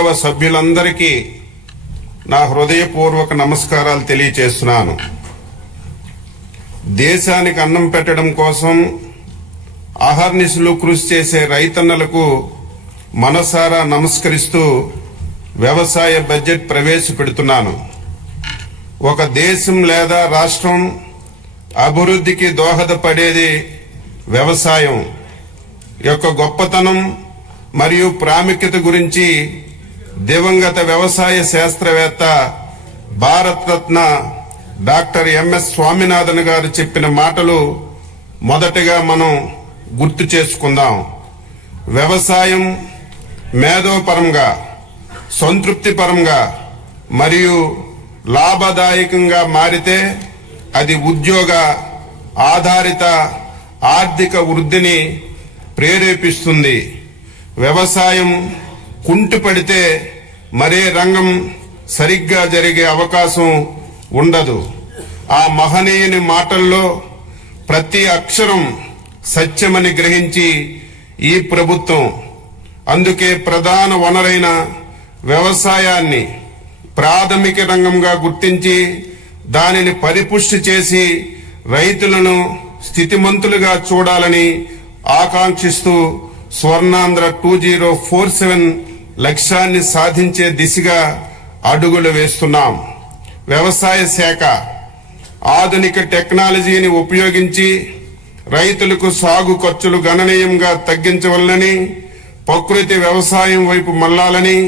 గౌరవ సభ్యులందరికీ నా హృదయపూర్వక నమస్కారాలు తెలియచేస్తున్నాను. దేశానికి అన్నం పెట్టడం కోసం అహర్నిశలు కృషి చేసే రైతన్నలకు మనసారా నమస్కరిస్తూ వ్యవసాయ బడ్జెట్ ప్రవేశపెడుతున్నాను. ఒక దేశం లేదా రాష్ట్రం అభివృద్ధికి దోహదపడేది వ్యవసాయం యొక్క గొప్పతనం మరియు ప్రాముఖ్యత గురించి దివంగత వ్యవసాయ శాస్త్రవేత్త భారతరత్న డాక్టర్ ఎంఎస్ స్వామినాథన్ గారు చెప్పిన మాటలు మొదటగా మనం గుర్తు చేసుకుందాం. వ్యవసాయం మేధోపరంగా, సంతృప్తిపరంగా మరియు లాభదాయకంగా మారితే అది ఉద్యోగ ఆధారిత ఆర్థిక వృద్ధిని ప్రేరేపిస్తుంది. వ్యవసాయం కుంటుపడితే మరే రంగం సరిగ్గా జరిగే అవకాశం ఉండదు. ఆ మహనీయుని మాటల్లో ప్రతి అక్షరం సత్యమని గ్రహించి ఈ ప్రభుత్వం అందుకే ప్రధాన వనరైన వ్యవసాయాన్ని ప్రాథమిక రంగంగా గుర్తించి దానిని పరిపుష్టి చేసి రైతులను స్థితిమంతులుగా చూడాలని ఆకాంక్షిస్తూ స్వర్ణాంధ్ర 2047 లక్ష్యాన్ని సాధించే దిశగా అడుగులు వేస్తున్నాం. వ్యవసాయ శాఖ ఆధునిక టెక్నాలజీని ఉపయోగించి రైతులకు సాగు ఖర్చులు గణనీయంగా తగ్గించవలనని, ప్రకృతి వ్యవసాయం వైపు మళ్లాలని,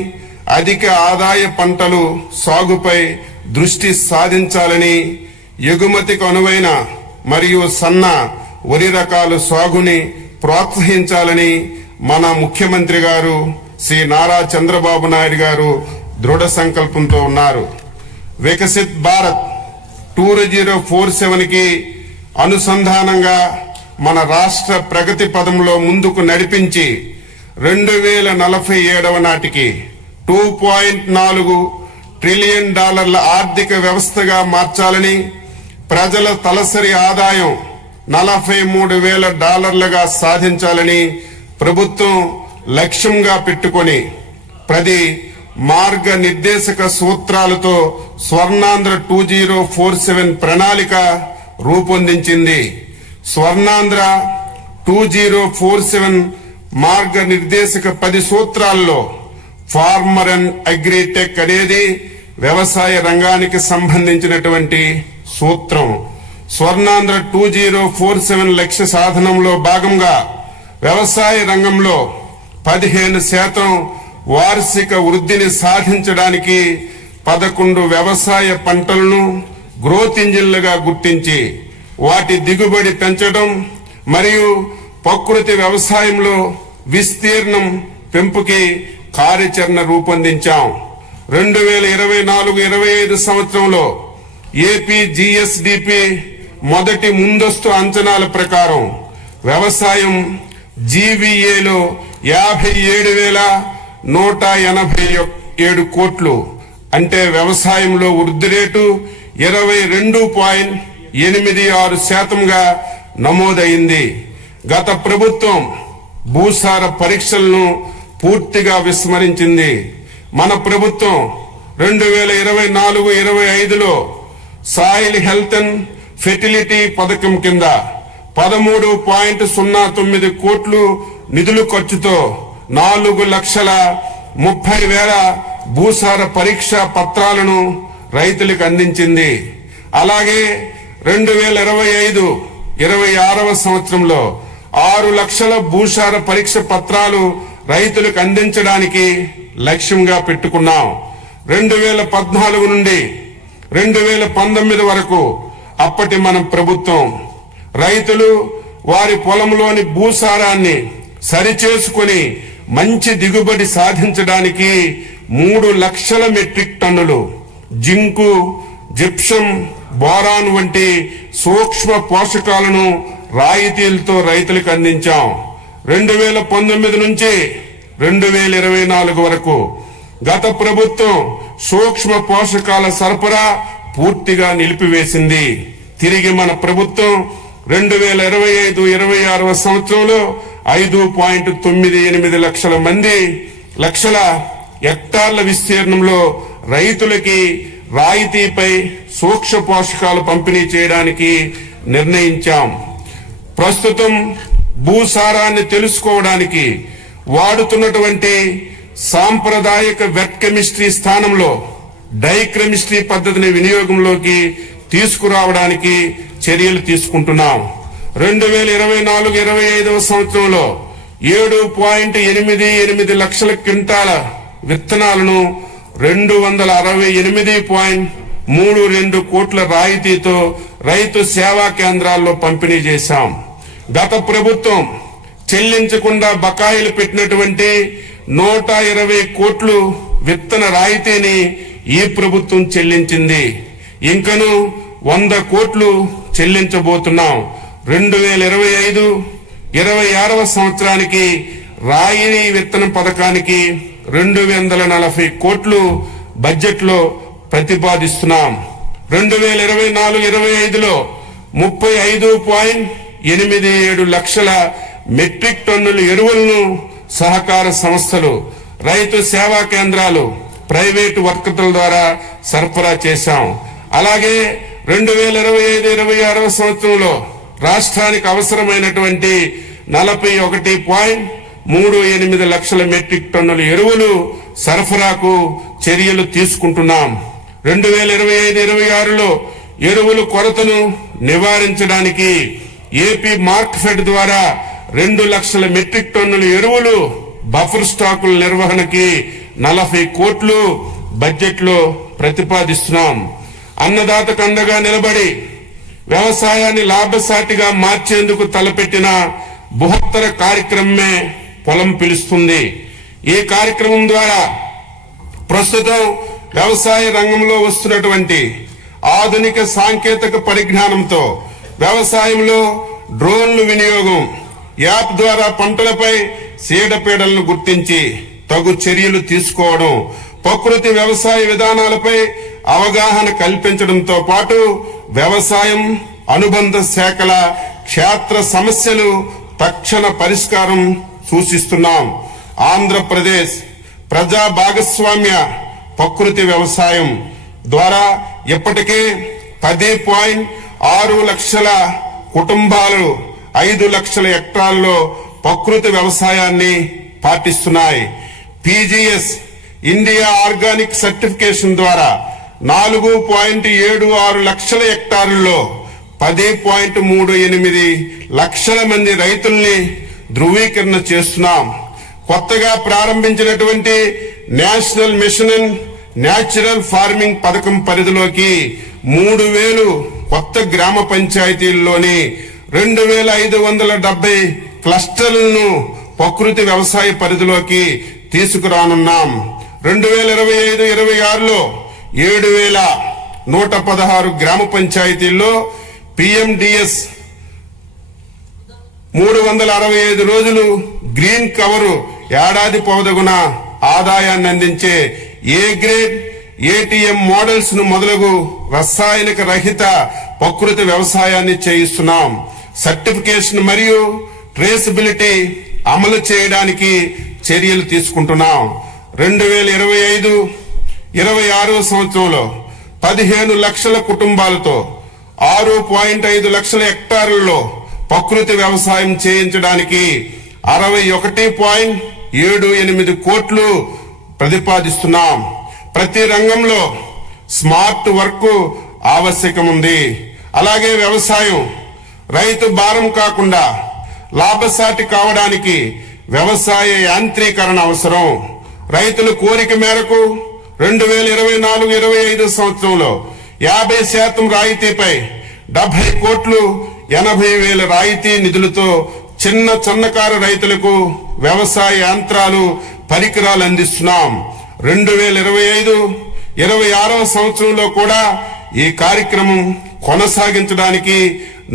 అధిక ఆదాయ పంటలు సాగుపై దృష్టి సాధించాలని, ఎగుమతికి అనువైన మరియు సన్న వరి రకాల సాగుని ప్రోత్సహించాలని మన ముఖ్యమంత్రి గారు శ్రీ నారా చంద్రబాబు నాయుడు గారు దృఢ సంకల్పంతో ఉన్నారు. వికసిత్ భారత్ 2047కి అనుసంధానంగా మన రాష్ట్ర ప్రగతి పదంలో ముందుకు నడిపించి 2047 నాటికి $2.4 ట్రిలియన్ ఆర్థిక వ్యవస్థగా మార్చాలని, ప్రజల తలసరి ఆదాయం $43,000 సాధించాలని ప్రభుత్వం లక్ష్యంగా పెట్టుకొని 10 మార్గ నిర్దేశక సూత్రాలతో స్వర్ణాంధ్ర 2047 ప్రణాళిక రూపొందించింది. స్వర్ణాంధ్ర 2047 మార్గ నిర్దేశక 10 సూత్రాల్లో ఫార్మర్ అండ్ అగ్రిటెక్ అనేది వ్యవసాయ రంగానికి సంబంధించినటువంటి సూత్రం. స్వర్ణాంధ్ర 2047 లక్ష్య సాధనంలో భాగంగా వ్యవసాయ రంగంలో 15% వార్షిక వృద్ధిని సాధించడానికి 11 వ్యవసాయ పంటలను గ్రోత్ ఇంజిన్లుగా గుర్తించి వాటి దిగుబడి పెంచడం మరియు ప్రకృతి వ్యవసాయంలో విస్తీర్ణం పెంపుకి కార్యాచరణ రూపొందించాం. 2024-25 సంవత్సరంలో ఏపీ జిఎస్డిపి మొదటి ముందస్తు అంచనాల ప్రకారం వ్యవసాయం జీవీఏలో 57,187 కోట్లు, అంటే వ్యవసాయంలో వృద్ధి రేటు 22.86%గా నమోదైంది. గత ప్రభుత్వం భూసార పరీక్షలను పూర్తిగా విస్మరించింది. మన ప్రభుత్వం 2024-25లో సాయిల్ హెల్త్ అండ్ ఫెర్టిలిటీ పథకం కింద 13.09 కోట్లు నిధుల ఖర్చుతో 4,30,000 భూసార పరీక్ష పత్రాలను రైతులకు అందించింది. అలాగే 2025-26వ సంవత్సరంలో 6 లక్షల భూసార పరీక్ష పత్రాలు రైతులకు అందించడానికి లక్ష్యంగా పెట్టుకున్నాం. 2014 నుండి 2019 వరకు అప్పటి మన ప్రభుత్వం రైతులు వారి పొలంలోని భూసారాన్ని సరిచేసుకుని మంచి దిగుబడి సాధించడానికి 3 లక్షల మెట్రిక్ టన్నులు జింకు, జిప్సం, బోరాన్ వంటి సూక్ష్మ పోషకాలను రాయితీలతో రైతులకు అందించాం. 2019 నుంచి 2024 వరకు గత ప్రభుత్వం సూక్ష్మ పోషకాల సరఫరా పూర్తిగా నిలిపివేసింది. తిరిగి మన ప్రభుత్వం 2025-26వ సంవత్సరంలో 5.98 లక్షల హెక్టార్ల విస్తీర్ణంలో రైతులకి రాయితీపై సూక్ష్మ పోషకాలు పంపిణీ చేయడానికి నిర్ణయించాం. ప్రస్తుతం భూసారాన్ని తెలుసుకోవడానికి వాడుతున్నటువంటి సాంప్రదాయక వెట్ కెమిస్ట్రీ స్థానంలో డైకెమిస్ట్రీ పద్ధతిని వినియోగంలోకి తీసుకురావడానికి చర్యలు తీసుకుంటున్నాం. 2024-25 సంవత్సరంలో 7.88 లక్షల క్వింటాల విత్తనాలను 268.32 కోట్ల రాయితీతో రైతు సేవా కేంద్రాల్లో పంపిణీ చేశాం. గత ప్రభుత్వం చెల్లించకుండా బకాయిలు పెట్టినటువంటి 120 కోట్లు విత్తన రాయితీని ఈ ప్రభుత్వం చెల్లించింది. ఇంకను 100 కోట్లు చెల్లించబోతున్నాం. 2025-26 సంవత్సరానికి రాయితీ విత్తన పథకానికి 240 కోట్లు బడ్జెట్ లో ప్రతిపాదిస్తున్నాం. 2024-25లో 35.87 లక్షల మెట్రిక్ టన్నుల ఎరువులను సహకార సంస్థలు, రైతు సేవా కేంద్రాలు, ప్రైవేటు వర్కర్ల ద్వారా సరఫరా చేశాం. అలాగే 2025-26 సంవత్సరంలో రాష్ట్రానికి అవసరమైనటువంటి 41.38 లక్షల మెట్రిక్ టన్నుల ఎరువులు సరఫరాకు చర్యలు తీసుకుంటున్నాం. 2025-26లో ఎరువుల కొరతను నివారించడానికి ఏపీ మార్క్ఫెడ్ ద్వారా 2 లక్షల మెట్రిక్ టన్నుల ఎరువులు బఫర్ స్టాకుల నిర్వహణకి 40 కోట్లు బడ్జెట్ లో ప్రతిపాదిస్తున్నాం. అన్నదాతకు అండగా నిలబడి వ్యవసాయాన్ని లాభసాటిగా మార్చేందుకు తలపెట్టిన బృహత్తర కార్యక్రమమే పొలం పిలుస్తుంది. ఈ కార్యక్రమం ద్వారా ప్రస్తుతం వ్యవసాయ రంగంలో వస్తున్నటువంటి ఆధునిక సాంకేతిక పరిజ్ఞానంతో వ్యవసాయంలో డ్రోన్లు వినియోగం, యాప్ ద్వారా పంటలపై చీడపీడలను గుర్తించి తగు చర్యలు తీసుకోవడం, ప్రకృతి వ్యవసాయ విధానాలపై అవగాహన కల్పించడంతో పాటు వ్యవసాయం అనుబంధ శాఖల క్షేత్ర సమస్యలు తక్షణ పరిష్కారం సూచిస్తున్నాం. ఆంధ్రప్రదేశ్ ప్రజా భాగస్వామ్య ప్రకృతి వ్యవసాయం ద్వారా ఇప్పటికే 10.6 లక్షల కుటుంబాలు 5 లక్షల హెక్టార్లలో ప్రకృతి వ్యవసాయాన్ని పాటిస్తున్నాయి. పీజీఎస్ ఇండియా ఆర్గానిక్ సర్టిఫికేషన్ ద్వారా 4.76 లక్షల హెక్టార్లలో 10.38 లక్షల మంది రైతుల్ని ధృవీకరణ చేస్తున్నాం. కొత్తగా ప్రారంభించినటువంటి national mission in natural farming పథకం పరిధిలోకి 3,000 కొత్త గ్రామ పంచాయతీల్లోని 2,570 క్లస్టర్లను ప్రకృతి వ్యవసాయ పరిధిలోకి తీసుకురానున్నాం. 2025-26లో 7,116 గ్రామ పంచాయతీల్లో పిఎండిఎస్ 365 రోజులు గ్రీన్ కవరు ఏడాది పొడవునా ఆదాయాన్ని అందించే ఏ గ్రేడ్ ఏటీఎం మోడల్స్ ను మొదలగు రసాయనిక రహిత ప్రకృతి వ్యవసాయాన్ని చేయిస్తున్నాం. సర్టిఫికేషన్ మరియు ట్రేసబిలిటీ అమలు చేయడానికి చర్యలు తీసుకుంటున్నాం. 2025-26 సంవత్సరంలో 15 లక్షల కుటుంబాలతో 6.5 లక్షల హెక్టార్లలో ప్రకృతి వ్యవసాయం చేయించడానికి 61.78 కోట్లు ప్రతిపాదిస్తున్నాం. ప్రతి రంగంలో స్మార్ట్ వర్క్ ఆవశ్యకం ఉంది. అలాగే వ్యవసాయం రైతు భారం కాకుండా లాభసాటి కావడానికి వ్యవసాయ యాంత్రీకరణ అవసరం. రైతుల కోరిక మేరకు 2024-25 సంవత్సరంలో 50% రాయితీపై 70 కోట్లు 80,000 రాయితీ నిధులతో చిన్న సన్నకారు రైతులకు వ్యవసాయ యంత్రాలు పరికరాలు అందిస్తున్నాం. 2025-26 సంవత్సరంలో కూడా ఈ కార్యక్రమం కొనసాగించడానికి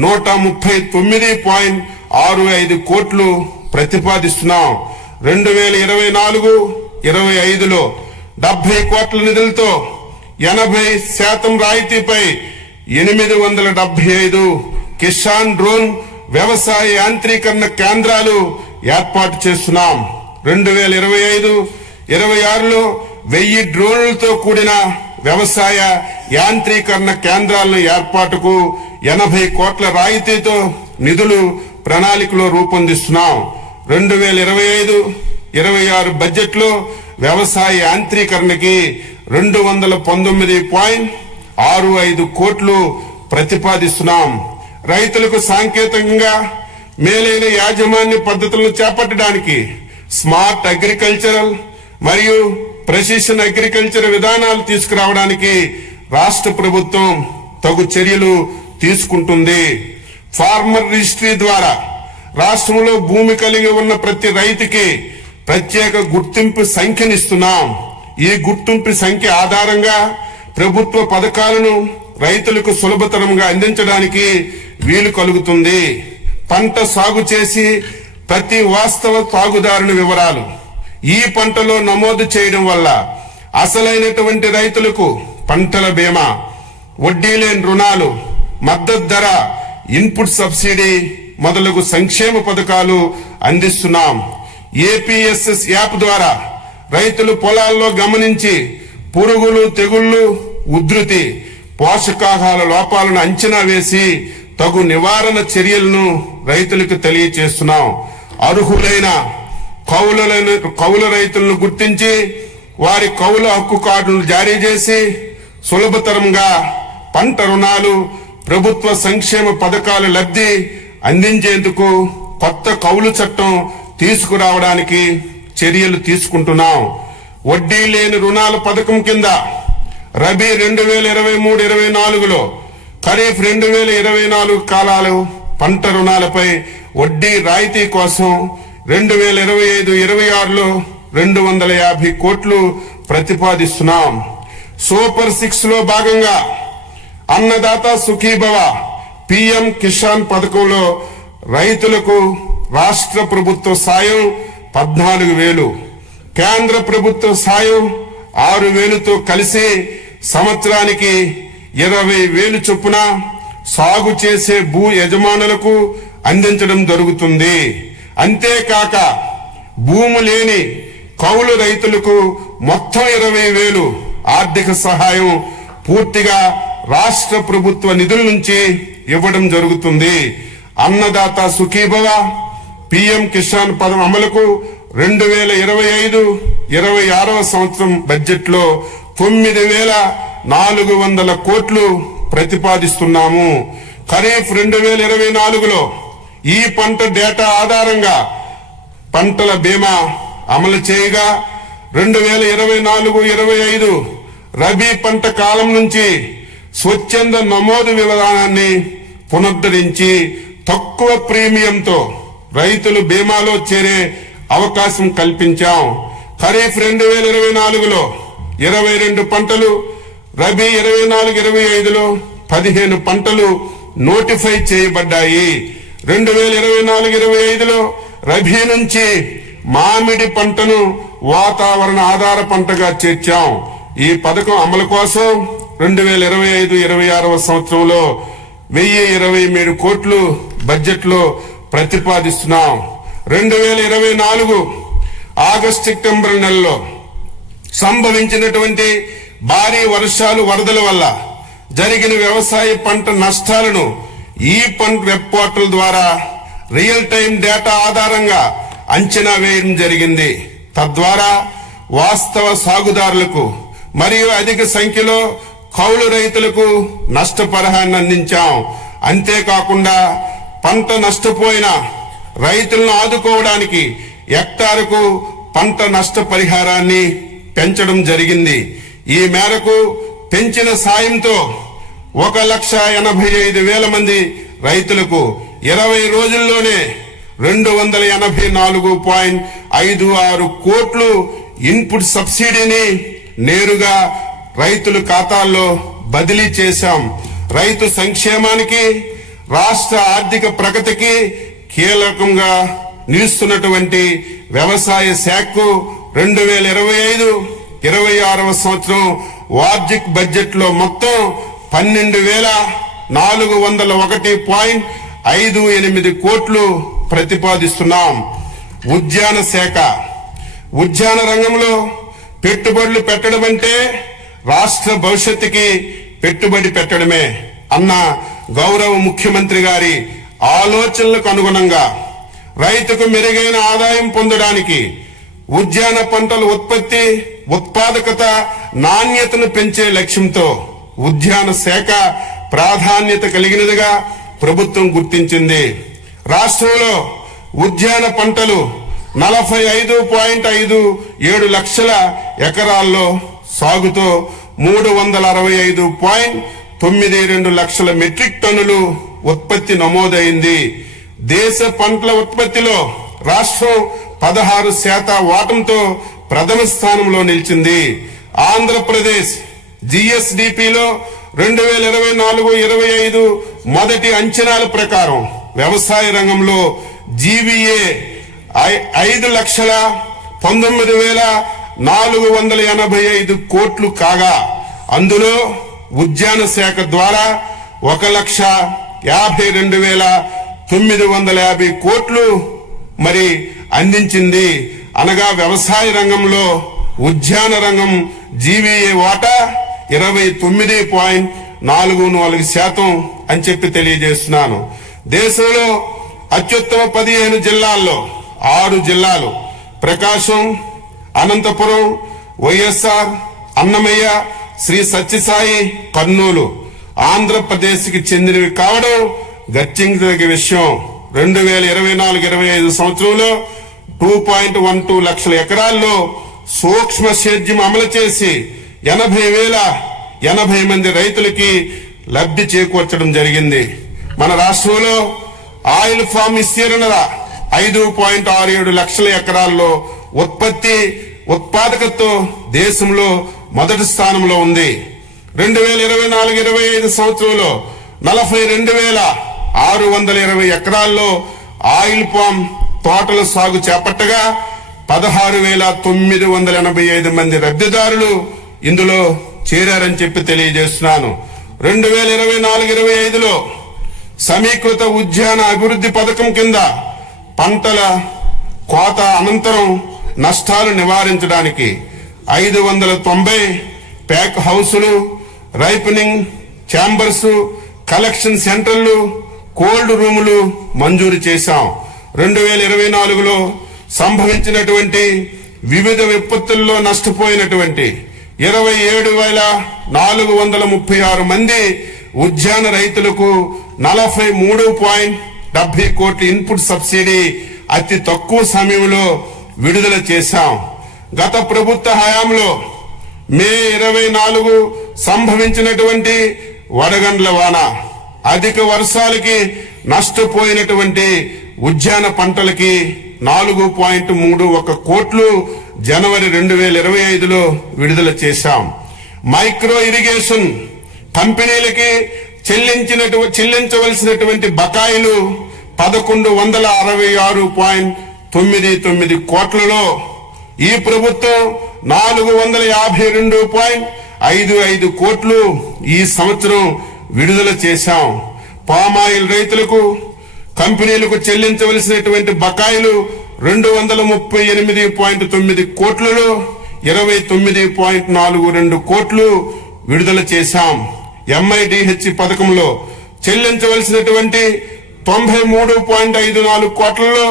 139.65 కోట్లు ప్రతిపాదిస్తున్నాం. 2024-25లో 70 కోట్ల నిధులతో 80% రాయితీపై 875 కిసాన్ డ్రోన్ వ్యవసాయ యాంత్రీకరణ కేంద్రాలు ఏర్పాటు చేస్తున్నాం. 26లో 1000 డ్రోన్లతో కూడిన వ్యవసాయ యాంత్రీకరణ కేంద్రాలను ఏర్పాటుకు 80 కోట్ల రాయితీతో నిధులు ప్రణాళికలో రూపొందిస్తున్నాం. 2025-26 బడ్జెట్లో వ్యవసాయ యాంత్రీకరణకి 219.65 కోట్లు ప్రతిపాదిస్తున్నాం. రైతులకు సాంకేతికంగా మేలైన యాజమాన్య పద్ధతులను చేపట్టడానికి స్మార్ట్ అగ్రికల్చరల్ మరియు ప్రెసిషన్ అగ్రికల్చర్ విధానాలు తీసుకురావడానికి రాష్ట్ర ప్రభుత్వం తగు చర్యలు తీసుకుంటుంది. ఫార్మర్ రిజిస్ట్రీ ద్వారా రాష్ట్రంలో భూమి కలిగి ఉన్న ప్రతి రైతుకి ప్రత్యేక గుర్తింపు సంఖ్యనిస్తున్నాం. ఈ గుర్తింపు సంఖ్య ఆధారంగా ప్రభుత్వ పథకాలను రైతులకు సులభతరంగా అందించడానికి వీలు కలుగుతుంది. పంట సాగు చేసి ప్రతి వాస్తవ సాగుదారుని వివరాలు ఈ పంటలో నమోదు చేయడం వల్ల అసలైనటువంటి రైతులకు పంటల బీమా, వడ్డీ లేని రుణాలు, మద్దతు ధర, ఇన్పుట్ సబ్సిడీ మొదలగు సంక్షేమ పథకాలు అందిస్తున్నాం. ఏపీఎస్ఎస్ యాప్ ద్వారా రైతులు పొలాల్లో గమనించి పురుగులు, తెగుళ్లు ఉధృతి, పోషకాహార లోపాలను అంచనా వేసి తగు నివారణ చర్యలను రైతులకు తెలియచేస్తున్నాం. అర్హులైన కౌలు రైతులను గుర్తించి వారి కౌలు హక్కు కార్డులను జారీ చేసి సులభతరంగా పంట రుణాలు, ప్రభుత్వ సంక్షేమ పథకాల లబ్ధి అందించేందుకు కొత్త కౌలు చట్టం తీసుకురావడానికి చర్యలు తీసుకుంటున్నాం. వడ్డీ లేని రుణాల పథకం కింద రబీ 2023-24లో, ఖరీఫ్ 2024 కాలాలు పంట రుణాలపై వడ్డీ రాయితీ కోసం 2025-26లో 250 కోట్లు ప్రతిపాదిస్తున్నాం. సూపర్ 6లో భాగంగా అన్నదాత సుఖీభవ పిఎం కిసాన్ పథకంలో రైతులకు రాష్ట్ర ప్రభుత్వ సాయం 14,000, కేంద్ర ప్రభుత్వ సాయం 6,000తో కలిసి సంవత్సరానికి 20,000 చొప్పున సాగు చేసే భూ యజమానులకు అందించడం జరుగుతుంది. అంతేకాక భూము లేని కౌలు రైతులకు మొత్తం 20,000 ఆర్థిక సహాయం పూర్తిగా రాష్ట్ర ప్రభుత్వ నిధుల నుంచి ఇవ్వడం జరుగుతుంది. అన్నదాత సుఖీభవ పిఎం కిసాన్ పథకం అమలుకు 2025-26 సంవత్సరం బడ్జెట్లో 9,400 కోట్లు ప్రతిపాదిస్తున్నాము. ఖరీఫ్ 2024లో ఈ పంట డేటా ఆధారంగా పంటల బీమా అమలు చేయగా 2024-25 రబీ పంట కాలం నుంచి స్వచ్ఛంద నమోదు విధానాన్ని పునరుద్ధరించి తక్కువ ప్రీమియంతో రైతులు బీమాలో చేరే అవకాశం కల్పించాం. ఖరీఫ్ 2024లో 22 పంటలు, రబీ 24-25లో 15 పంటలు నోటిఫై చేయబడ్డాయి. 2024-25లో రబీ నుంచి మామిడి పంటను వాతావరణ ఆధార పంటగా చేర్చాం. ఈ పథకం అమలు కోసం 2025-26 సంవత్సరంలో 1,023 కోట్లు బడ్జెట్లో ప్రతిపాదిస్తున్నాం. 2024 ఆగస్టు-సెప్టెంబర్ నెలలో సంభవించినటువంటి భారీ వర్షాలు, వరదల వల్ల జరిగిన వ్యవసాయ పంట నష్టాలను ఈ పంట వెబ్ పోర్టల్ ద్వారా రియల్ టైం డేటా ఆధారంగా అంచనా వేయడం జరిగింది. తద్వారా వాస్తవ సాగుదారులకు మరియు అధిక సంఖ్యలో కౌలు రైతులకు నష్టపరిహారాన్ని అందించాం. అంతేకాకుండా పంట నష్టపోయిన రైతులను ఆదుకోవడానికి హెక్టారుకు పంట నష్ట పరిహారాన్ని పెంచడం జరిగింది. ఈ మేరకు పెంచిన సాయంతో 1,85,000 మంది రైతులకు 20 రోజుల్లోనే 284.56 కోట్లు ఇన్పుట్ సబ్సిడీని నేరుగా రైతుల ఖాతాల్లో బదిలీ చేశాం. రైతు సంక్షేమానికి, రాష్ట్ర ఆర్థిక ప్రగతికి కీలకంగా నిలుస్తున్నటువంటి వ్యవసాయ శాఖకు 2025-26 సంవత్సరం వార్షిక బడ్జెట్ లో మొత్తం 12,401.58 కోట్లు ప్రతిపాదిస్తున్నాం. ఉద్యాన శాఖ ఉద్యాన రంగంలో పెట్టుబడులు పెట్టడం అంటే రాష్ట్ర భవిష్యత్తుకి పెట్టుబడి పెట్టడమే అన్న గౌరవ ముఖ్యమంత్రి గారి ఆలోచనలకు అనుగుణంగా రైతుకు మెరుగైన ఆదాయం పొందడానికి ఉద్యాన పంటల ఉత్పత్తి, ఉత్పాదకత, నాణ్యతను పెంచే లక్ష్యంతో ఉద్యాన శాఖ ప్రాధాన్యత కలిగినదిగా ప్రభుత్వం గుర్తించింది. రాష్ట్రంలో ఉద్యాన పంటలు 45.57 లక్షల ఎకరాల్లో సాగుతో 365.92 లక్షల మెట్రిక్ టన్నులు ఉత్పత్తి నమోదైంది. దేశ పంటల ఉత్పత్తిలో రాష్ట్రం 16% వాటంతో ప్రథమ స్థానంలో నిలిచింది. ఆంధ్రప్రదేశ్ జిఎస్డిపిలో 2024-25 మొదటి అంచనాల ప్రకారం వ్యవసాయ రంగంలో జీవీఏ 5,19,485 కోట్లు కాగా అందులో ఉద్యాన శాఖ ద్వారా 1,52,950 కోట్లు మరి అందించింది. అనగా వ్యవసాయ రంగంలో ఉద్యాన రంగం జీవీఏ వాటా 29.44% అని చెప్పి తెలియజేస్తున్నాను. దేశంలో అత్యుత్తమ 15 జిల్లాల్లో 6 జిల్లాలు ప్రకాశం, అనంతపురం, వైఎస్ఆర్, అన్నమయ్య, శ్రీ సత్యసాయి, కర్నూలు ఆంధ్రప్రదేశ్కి చెందినవి కావడం గర్తించదగ్గ విషయం. 2024-25 సంవత్సరంలో 2.12 లక్షల ఎకరాల్లో సూక్ష్మ సేద్యం అమలు చేసి 80,080 మంది రైతులకి లబ్ధి చేకూర్చడం జరిగింది. మన రాష్ట్రంలో ఆయిల్ ఫామ్ విస్తీర్ణ 5.67 లక్షల ఎకరాల్లో ఉత్పత్తి, ఉత్పాదకతతో దేశంలో మొదటి స్థానంలో ఉంది. 2024-25 సంవత్సరంలో 42,620 ఎకరాల్లో ఆయిల్ పామ్ తోటల సాగు చేపట్టగా 16,985 మంది లబ్ధిదారులు ఇందులో చేరారని చెప్పి తెలియజేస్తున్నాను. 2024-25లో సమీకృత ఉద్యాన అభివృద్ధి పథకం కింద పంటల కోత అనంతరం నష్టాలు నివారించడానికి 590 ప్యాక్ హౌసులు, రైపనింగ్ ఛాంబర్స్, కలెక్షన్ సెంటర్లు, కోల్డ్ రూములు మంజూరు చేశాం. 2024లో సంభవించినటువంటి వివిధ విపత్తుల్లో నష్టపోయినటువంటి 27,436 మంది ఉద్యాన రైతులకు 43.70 కోట్ల ఇన్పుట్ సబ్సిడీ అతి తక్కువ సమయంలో విడుదల చేశాం. గత ప్రభుత్వ హయాంలో మే 24 సంభవించినటువంటి వడగండ్ల వాన, అధిక వర్షాలకి నష్టపోయినటువంటి ఉద్యాన పంటలకి 4.31 కోట్లు జనవరి 2025లో విడుదల చేశాం. మైక్రో ఇరిగేషన్ కంపెనీలకి చెల్లించవలసినటువంటి బకాయిలు 1,166.99 కోట్లలో ఈ ప్రభుత్వం 452.55 కోట్లు ఈ సంవత్సరం విడుదల చేశాం. పామాయిల్ రైతులకు, కంపెనీలకు చెల్లించవలసినటువంటి బకాయిలు 238.9 కోట్లలో 29.42 కోట్లు విడుదల చేశాం. ఎంఐడిహెచ్ పథకంలో చెల్లించవలసినటువంటి 93.54 కోట్లలో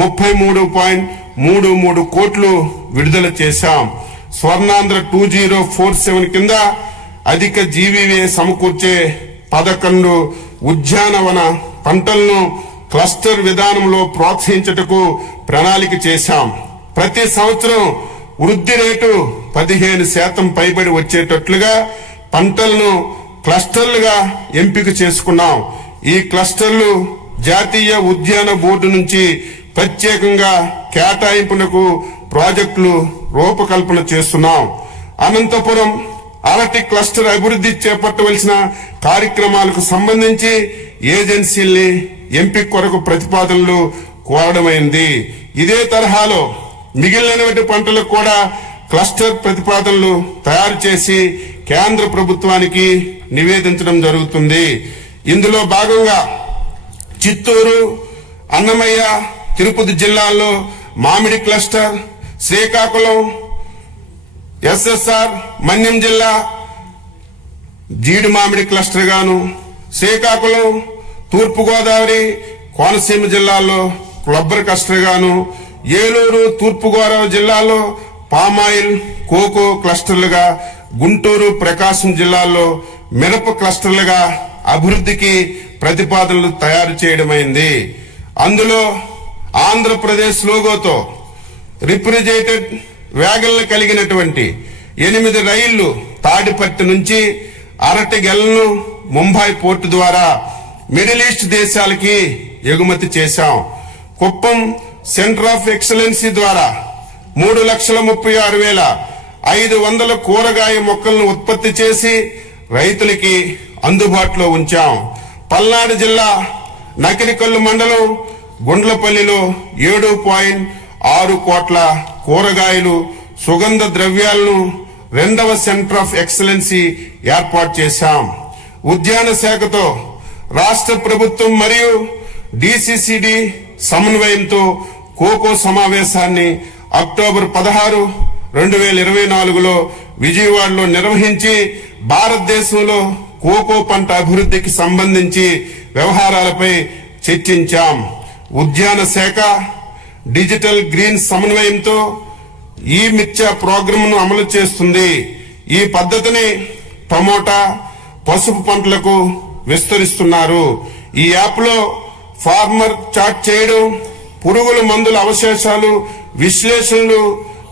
33.33 కోట్లు విడుదల చేశాం. స్వర్ణాంధ్ర 2047 కింద అధిక జీవీవే సమకూర్చే 11 ఉద్యానవన పంటలను క్లస్టర్ విధానంలో ప్రోత్సహించుటకు ప్రణాళిక చేశాం. ప్రతి సంవత్సరం వృద్ధి రేటు 15% పైబడి వచ్చేటట్లుగా పంటలను క్లస్టర్లుగా ఎంపిక చేసుకున్నాం. ఈ క్లస్టర్లు జాతీయ ఉద్యాన బోర్డు నుంచి ప్రత్యేకంగా కేటాయింపునకు ప్రాజెక్టులు రూపకల్పన చేస్తున్నాం. అనంతపురం అరటి క్లస్టర్ అభివృద్ధి చేపట్టవలసిన కార్యక్రమాలకు సంబంధించి ఏజెన్సీల్ని ఎంపిక కొరకు ప్రతిపాదనలు కోరడమైంది. ఇదే తరహాలో మిగిలిన పంటలకు కూడా క్లస్టర్ ప్రతిపాదనలు తయారు చేసి కేంద్ర ప్రభుత్వానికి నివేదించడం జరుగుతుంది. ఇందులో భాగంగా చిత్తూరు, అన్నమయ్య, తిరుపతి జిల్లాల్లో మామిడి క్లస్టర్, శ్రీకాకుళం, ఎస్ఎస్ఆర్, మన్యం జిల్లా జీడి మామిడి క్లస్టర్ గాను, శ్రీకాకుళం, తూర్పుగోదావరి, కోనసీమ జిల్లాల్లో క్లబ్బర్ క్లస్టర్ గాను, ఏలూరు, తూర్పుగోదావరి జిల్లాలో పామాయిల్, కోకో క్లస్టర్లుగా, గుంటూరు, ప్రకాశం జిల్లాల్లో మిరప క్లస్టర్లుగా అభివృద్ధికి ప్రతిపాదనలు తయారు చేయడమైంది. అందులో ఆంధ్రప్రదేశ్ లోగోతో రిఫ్రిజిరేటెడ్ వ్యాగన్లు కలిగినటువంటి 8 రైళ్లు తాడిపత్రి నుంచి అరటిగెలను ముంబై పోర్టు ద్వారా మిడిల్ ఈస్ట్ దేశాలకి ఎగుమతి చేశాం. కుప్పం సెంటర్ ఆఫ్ ఎక్సలెన్సీ ద్వారా 3,36,500 కూరగాయ మొక్కలను ఉత్పత్తి చేసి రైతులకి అందుబాటులో ఉంచాం. పల్నాడు జిల్లా నకిరికల్లు మండలం గుండ్లపల్లిలో 7.6 కోట్ల కూరగాయలు, సుగంధ ద్రవ్యాలను 2వ సెంటర్ ఆఫ్ ఎక్సలెన్సీ ఏర్పాటు చేశాం. ఉద్యాన శాఖతో రాష్ట్ర ప్రభుత్వం మరియు డిసిసిడి సమన్వయంతో కోకో సమావేశాన్ని అక్టోబర్ 16, 2024లో విజయవాడలో నిర్వహించి భారతదేశంలో కోకో పంట అభివృద్ధికి సంబంధించి వ్యవహారాలపై చర్చించాం. ఉద్యాన శాఖ డిజిటల్ గ్రీన్ సమన్వయంతో ఈ మిర్చా ప్రోగ్రాంను అమలు చేస్తుంది. ఈ పద్ధతిని టమోటా, పసుపు పంటలకు విస్తరిస్తున్నారు. ఈ యాప్ లో ఫార్మర్ చాట్ చేయడం, పురుగుల మందుల అవశేషాలు విశ్లేషణలు,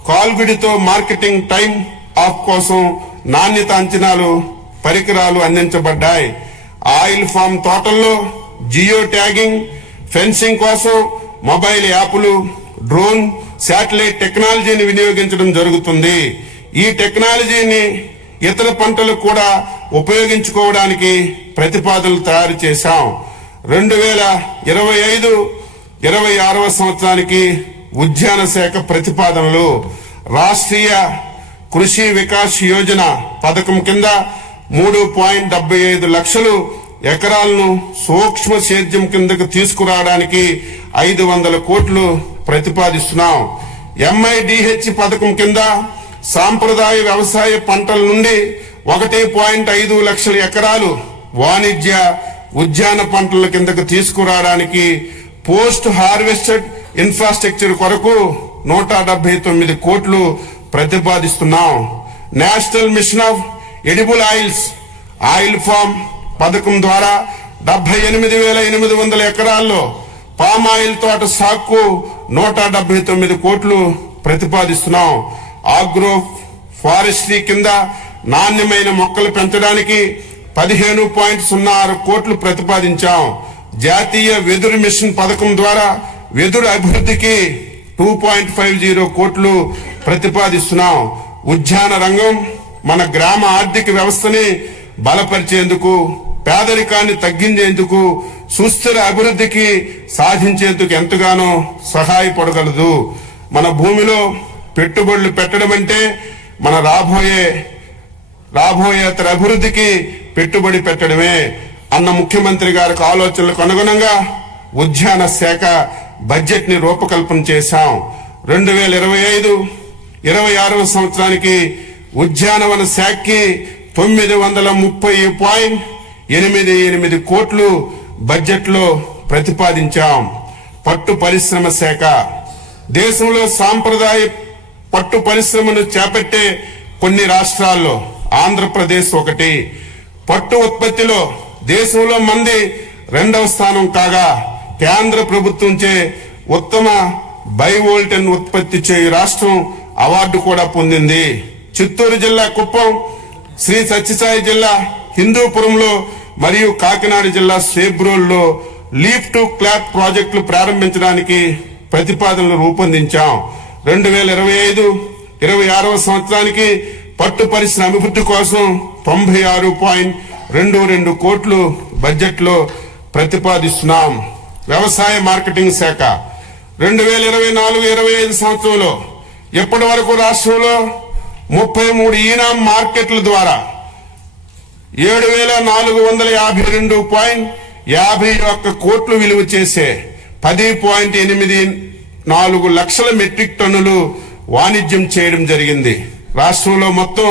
కాల్గుడితో మార్కెటింగ్ టైం ఆఫ్ కోసం నాణ్యత అంచనాలు పరికరాలు అందించబడ్డాయి. ఆయిల్ ఫామ్ తోటల్లో జియో ట్యాగింగ్, ఫెన్సింగ్ కోసం మొబైల్ యాప్లు, డ్రోన్, శాటిలైట్ టెక్నాలజీని వినియోగించడం జరుగుతుంది. ఈ టెక్నాలజీని ఇతర పంటలకు కూడా ఉపయోగించుకోవడానికి ప్రతిపాదనలు తయారు చేశాం. 2025-26వ సంవత్సరానికి ఉద్యాన శాఖ ప్రతిపాదనలు రాష్ట్రీయ కృషి వికాస్ యోజన పథకం కింద 3.75 లక్షలు ఎకరాలను సూక్ష్మ సేద్యం కిందకు తీసుకురావడానికి 500 కోట్లు ప్రతిపాదిస్తున్నాం. ఎంఐడిహెచ్ పథకం కింద సాంప్రదాయ వ్యవసాయ పంటల నుండి 1.5 లక్షల ఎకరాలు వాణిజ్య ఉద్యాన పంటల కిందకు తీసుకురావడానికి పోస్ట్ హార్వెస్టెడ్ ఇన్ఫ్రాస్ట్రక్చర్ కొరకు 179 కోట్లు ప్రతిపాదిస్తున్నాం. National mission of edible oils oil palm పథకం ద్వారా 78,800 ఎకరాల్లో పామాయిల్ తోట సాగుకు 179 కోట్లు ప్రతిపాదిస్తున్నాం. ఆగ్రో ఫారెస్ట్రీ కింద నాణ్యమైన మొక్కలు పెంచడానికి 15.06 కోట్లు ప్రతిపాదించాం. జాతీయ వెదురు మిషన్ పథకం ద్వారా వెదురు అభివృద్ధికి 2.50 కోట్లు ప్రతిపాదిస్తున్నాం. ఉద్యాన రంగం మన గ్రామ ఆర్థిక వ్యవస్థని బలపరిచేందుకు, పేదరికాన్ని తగ్గించేందుకు, సుస్థిర అభివృద్ధికి సాధించేందుకు ఎంతగానో సహాయపడగలదు. మన భూమిలో పెట్టుబడులు పెట్టడం అంటే మన రాబోయే తర అభివృద్ధికి పెట్టుబడి పెట్టడమే అన్న ముఖ్యమంత్రి గారికి ఆలోచనలకు అనుగుణంగా ఉద్యాన శాఖ బడ్జెట్ ని రూపకల్పన చేశాం. 2025-26వ సంవత్సరానికి ఉద్యానవన శాఖకి 930.88 కోట్లు బడ్జెట్ లో ప్రతిపాదించాం. పట్టు పరిశ్రమ శాఖ దేశంలో సాంప్రదాయ పట్టు పరిశ్రమను చేపట్టే కొన్ని రాష్ట్రాల్లో ఆంధ్రప్రదేశ్ ఒకటి. పట్టు ఉత్పత్తిలో దేశంలో మంది 2వ స్థానం కాగా కేంద్ర ప్రభుత్వంచే ఉత్తమ బైవోల్టన్ ఉత్పత్తి చేయు రాష్ట్రం అవార్డు కూడా పొందింది. చిత్తూరు జిల్లా కుప్పం, శ్రీ సత్యసాయి జిల్లా హిందూపురంలో మరియు కాకినాడ జిల్లా సేబ్రోల్లో లీఫ్ టు క్లాత్ ప్రాజెక్టులు ప్రారంభించడానికి ప్రతిపాదనలు రూపొందించాం. 2025-26వ సంవత్సరానికి పట్టు పరిశ్రమ అభివృద్ధి కోసం 96.22 కోట్లు బడ్జెట్ లో ప్రతిపాదిస్తున్నాం. వ్యవసాయ మార్కెటింగ్ శాఖ 2024-25 సంవత్సరంలో ఇప్పటి వరకు రాష్ట్రంలో 33 ఈనాం మార్కెట్ల ద్వారా 7,452.51 కోట్లు విలువ చేసే 10.84 లక్షల మెట్రిక్ టన్నులు వాణిజ్యం చేయడం జరిగింది. రాష్ట్రంలో మొత్తం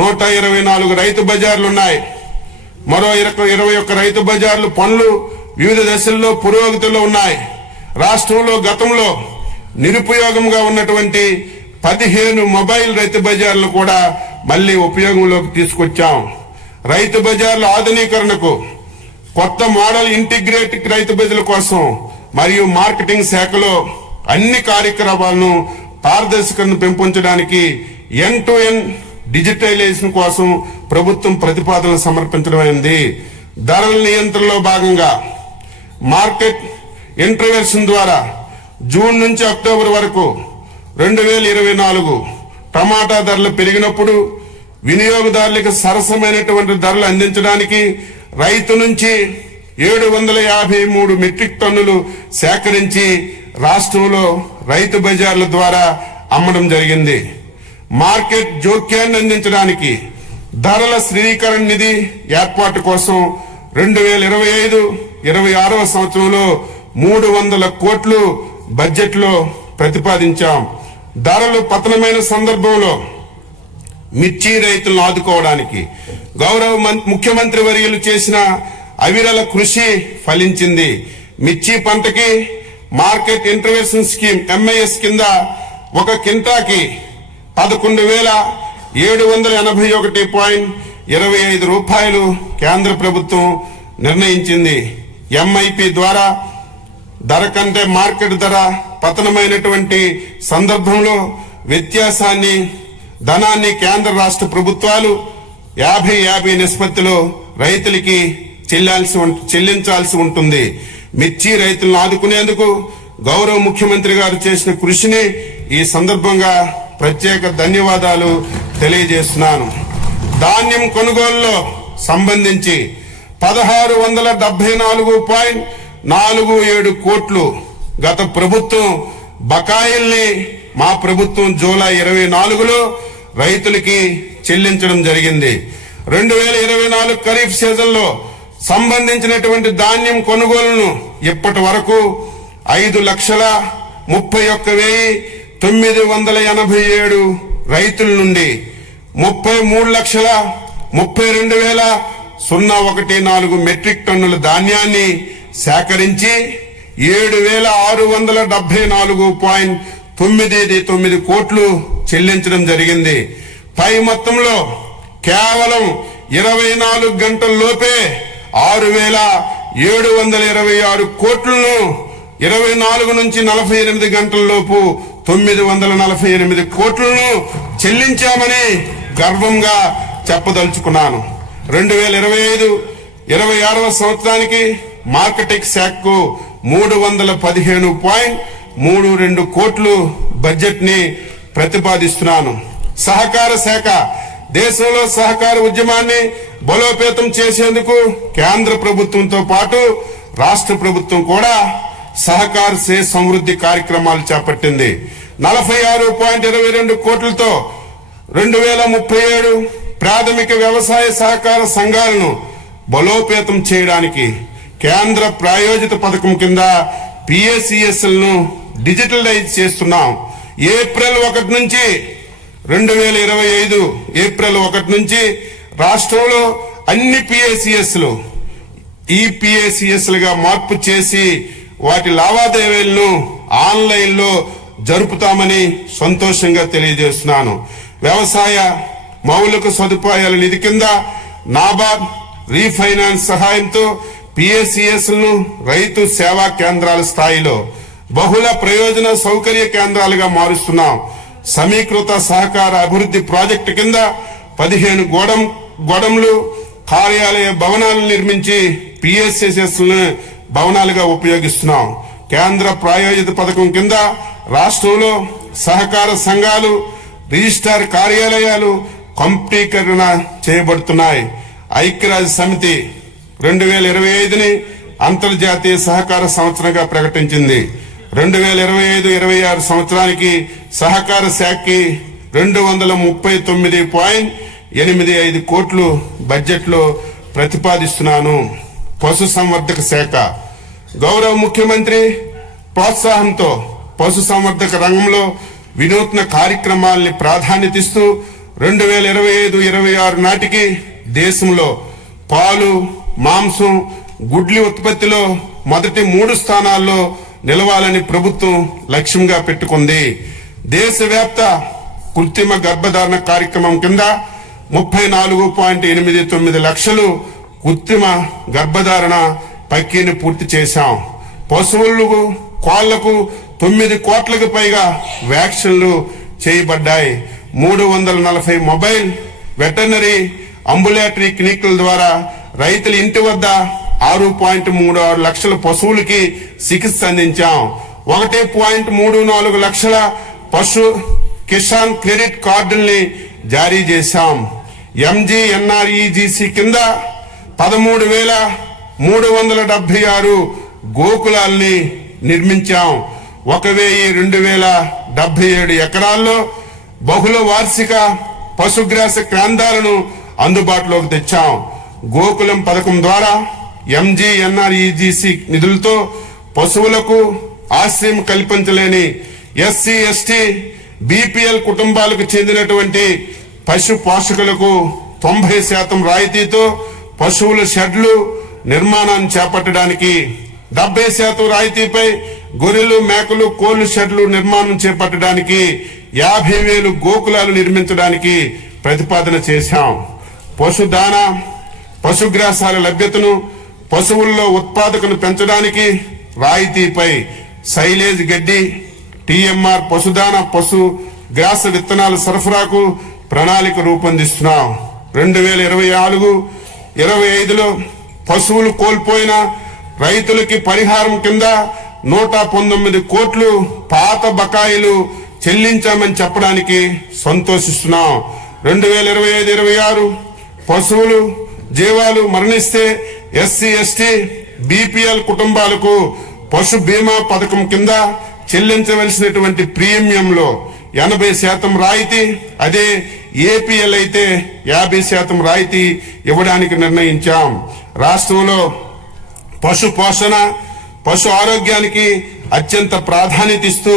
124 రైతు బజార్లు ఉన్నాయి. మరో 21 రైతు బజార్లు పనులు వివిధ దశల్లో పురోగతిలో ఉన్నాయి. రాష్ట్రంలో గతంలో నిరుపయోగంగా ఉన్నటువంటి 15 మొబైల్ రైతు బజార్లు కూడా మళ్లీ ఉపయోగంలోకి తీసుకొచ్చాం. రైతు బజార్ల ఆధునీకరణకు, కొత్త మోడల్ ఇంటిగ్రేటెడ్ రైతు బజార్ల కోసం మరియు మార్కెటింగ్ శాఖలో అన్ని కార్యక్రమాలను పారదర్శకతను పెంపొందడానికి ఎండ్ టు ఎండ్ డిజిటలైజేషన్ కోసం ప్రభుత్వం ప్రతిపాదనలు సమర్పించడమైంది. ధరల నియంత్రణలో భాగంగా మార్కెట్ ఇంటర్వెన్షన్ ద్వారా జూన్ నుంచి అక్టోబర్ వరకు 2024 టమాటా ధరలు పెరిగినప్పుడు వినియోగదారులకు సరసమైనటువంటి ధరలు అందించడానికి రైతు నుంచి 753 మెట్రిక్ టన్నులు సేకరించి రాష్ట్రంలో రైతు బజార్ల ద్వారా అమ్మడం జరిగింది. మార్కెట్ జోక్యాన్ని అందించడానికి ధరల స్థిరీకరణ నిధి ఏర్పాటు కోసం 2025-26 సంవత్సరంలో 300 కోట్లు బడ్జెట్లో ప్రతిపాదించాం. ధరలు పతనమైన సందర్భంలో మిర్చి రైతులను ఆదుకోవడానికి గౌరవ ముఖ్యమంత్రి వర్యులు చేసిన అవిరల కృషి ఫలించింది. మిర్చి పంటకి మార్కెట్ ఇంటర్వెన్షన్ స్కీమ్ MIS కింద ఒక కింటాకి 11,781.25 రూపాయలు కేంద్ర ప్రభుత్వం నిర్ణయించింది. MIP ద్వారా ధర కంటే మార్కెట్ ధర పతనమైనటువంటి సందర్భంలో వ్యత్యాసాన్ని ధనాన్ని కేంద్ర రాష్ట్ర ప్రభుత్వాలు 50-50 నిష్పత్తిలో రైతులకి చెల్లించాల్సి ఉంటుంది. మిర్చి రైతులను ఆదుకునేందుకు గౌరవ ముఖ్యమంత్రి గారు చేసిన కృషిని ఈ సందర్భంగా ప్రత్యేక ధన్యవాదాలు తెలియజేస్తున్నాను. ధాన్యం కొనుగోలులో సంబంధించి 1674.47 కోట్లు గత ప్రభుత్వం బకాయిల్ని మా ప్రభుత్వం జూలై 24లో రైతులకి చెల్లించడం జరిగింది. 2024 ఖరీఫ్ సీజన్ లో సంబంధించినటువంటి ధాన్యం కొనుగోలును ఇప్పటి వరకు 5,31,987 రైతుల నుండి 33,32,014 మెట్రిక్ టన్నుల ధాన్యాన్ని సేకరించి 7,674.99 కోట్లు చెల్లించడం జరిగింది. పై మొత్తంలో కేవలం 24 గంటల లోపే 6,726 కోట్లను 24 నుంచి 48 గంటల లోపు 948 కోట్లను చెల్లించామని గర్వంగా చెప్పదలుచుకున్నాను. 2025-26 సంవత్సరానికి మార్కెటింగ్ శాఖకు 315.32 కోట్లు బడ్జెట్ ని ప్రతిపాదిస్తున్నాను. సహకార శాఖ దేశంలో సహకార ఉద్యమాన్ని బలోపేతం చేసేందుకు కేంద్ర ప్రభుత్వంతో పాటు రాష్ట్ర ప్రభుత్వం కూడా సహకార సే సమృద్ధి కార్యక్రమాలు చేపట్టింది. 46.22 కోట్లతో 2037 ప్రాథమిక వ్యవసాయ సహకార సంఘాలను బలోపేతం చేయడానికి కేంద్ర ప్రాయోజిత పథకం కింద PACSలను డిజిటలైజ్ చేస్తున్నాం. ఏప్రిల్ 1 నుంచి 2025 ఏప్రిల్ 1 నుంచి రాష్ట్రంలో అన్ని PACSలు EPACSలుగా మార్పు చేసి వాటి లావాదేవీలను ఆన్లైన్ లో జరుపుతామని సంతోషంగా తెలియజేస్తున్నాను. వ్యవసాయ మౌలిక సదుపాయాల నిధి కింద నాబార్డ్ రీఫైనాన్స్ సహాయంతో PACSలను రైతు సేవా కేంద్రాల స్థాయిలో బహుళ ప్రయోజన సౌకర్య కేంద్రాలుగా మారుస్తున్నాం. సమీకృత సహకార అభివృద్ధి ప్రాజెక్టు కింద 15 గోడంలు కార్యాలయ భవనాలను నిర్మించి PACSలను భవనాలుగా ఉపయోగిస్తున్నాం. కేంద్ర ప్రాయోజిత పథకం కింద రాష్ట్రంలో సహకార సంఘాలు రిజిస్ట్రార్ కార్యాలయాలు కంప్యూటీకరణ చేయబడుతున్నాయి. ఐక్యరాజ్య సమితి 2025ని అంతర్జాతీయ సహకార సంవత్సరంగా ప్రకటించింది. 2025-26 సంవత్సరానికి సహకార శాఖకి 239.85 కోట్లు బడ్జెట్లో ప్రతిపాదిస్తున్నాను. పశు సంవర్ధక శాఖ గౌరవ ముఖ్యమంత్రి ప్రోత్సాహంతో పశు సంవర్ధక రంగంలో వినూత్న కార్యక్రమాల్ని ప్రాధాన్యత ఇస్తూ 2025-26 నాటికి దేశంలో పాలు, మాంసం, గుడ్లి ఉత్పత్తిలో మొదటి 3 స్థానాల్లో నిలవాలని ప్రభుత్వం లక్ష్యంగా పెట్టుకుంది. దేశవ్యాప్త కృత్రిమ గర్భధారణ కార్యక్రమం కింద 34.89 లక్షలు కృత్రిమ గర్భధారణ ప్రక్రియను పూర్తి చేశాం. పశువులకు, కోళ్లకు 9 కోట్లకు పైగా వ్యాక్సిన్లు చేయబడ్డాయి. 340 మొబైల్ వెటర్నరీ అంబులేటరీ క్లినిక్ల ద్వారా రైతుల ఇంటి వద్ద 6.36 లక్షల పశువులకి చికిత్స అందించాం. 1.34 లక్షల పశు కిసాన్ క్రెడిట్ కార్డుల్ని జారీ చేశాం. MGNREGC కింద 13,376 గోకులాల్ని నిర్మించాం. 1,277 ఎకరాల్లో బహుళ వార్షిక పశుగ్రాస కేంద్రాలను అందుబాటులోకి తెచ్చాం. గోకులం పథకం ద్వారా MGNREGC నిధులతో పశువులకు ఆశ్రయం కల్పించలేని SC, ST, BPL కుటుంబాలకు చెందినటువంటి పశు పోషకులకు 90% రాయితీతో పశువుల షెడ్లు నిర్మాణాన్ని చేపట్టడానికి, 70% రాయితీపై గొర్రెలు, మేకలు, కోళ్లు షెడ్లు నిర్మాణం చేపట్టడానికి, 50,000 గోకులాలు నిర్మించడానికి ప్రతిపాదన చేశాం. పశుదానా, పశుగ్రాసాల లభ్యతను, పశువుల్లో ఉత్పాదకను పెంచడానికి రాయితీపై సైలేజ్ గడ్డి, TMR పశుదానా, పశు గ్రాస విత్తనాల సరఫరాకు ప్రణాళిక రూపొందిస్తున్నాం. 2024-25లో పశువులు కోల్పోయిన రైతులకి పరిహారం కింద 119 కోట్లు పాత బకాయిలు చెల్లించామని చెప్పడానికి సంతోషిస్తున్నాం. 2025-26 పశువులు జీవాలు మరణిస్తే SC, ST, BPL కుటుంబాలకు పశు బీమా పథకం కింద చెల్లించవలసినటువంటి ప్రీమియంలో 80% రాయితీ, అదే APL అయితే 50% రాయితీ ఇవ్వడానికి నిర్ణయించాం. రాష్ట్రంలో పశు పోషణ, పశు ఆరోగ్యానికి అత్యంత ప్రాధాన్యత ఇస్తూ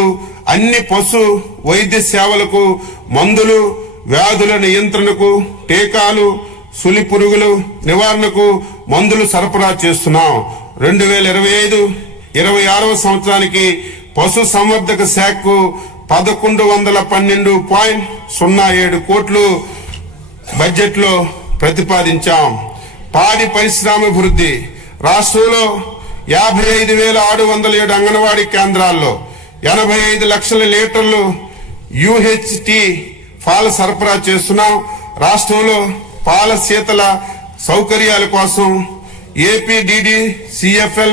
అన్ని పశు వైద్య సేవలకు, మందులు, వ్యాధుల నియంత్రణకు, టీకాలు, సులి పురుగులు నివారణకు మందులు సరఫరా చేస్తున్నాం. 2025-26 సంవత్సరానికి పశు సంవర్ధక శాఖకు 1,112.07 కోట్లు బడ్జెట్ లో ప్రతిపాదించాం. పాడి పరిశ్రమాభివృద్ధి రాష్ట్రంలో 55,607 అంగన్వాడీ కేంద్రాల్లో 85 లక్షల లీటర్లు UHT పాల సరఫరా చేస్తున్నాం. రాష్ట్రంలో పాల శీతల సౌకర్యాల కోసం APDD-CFL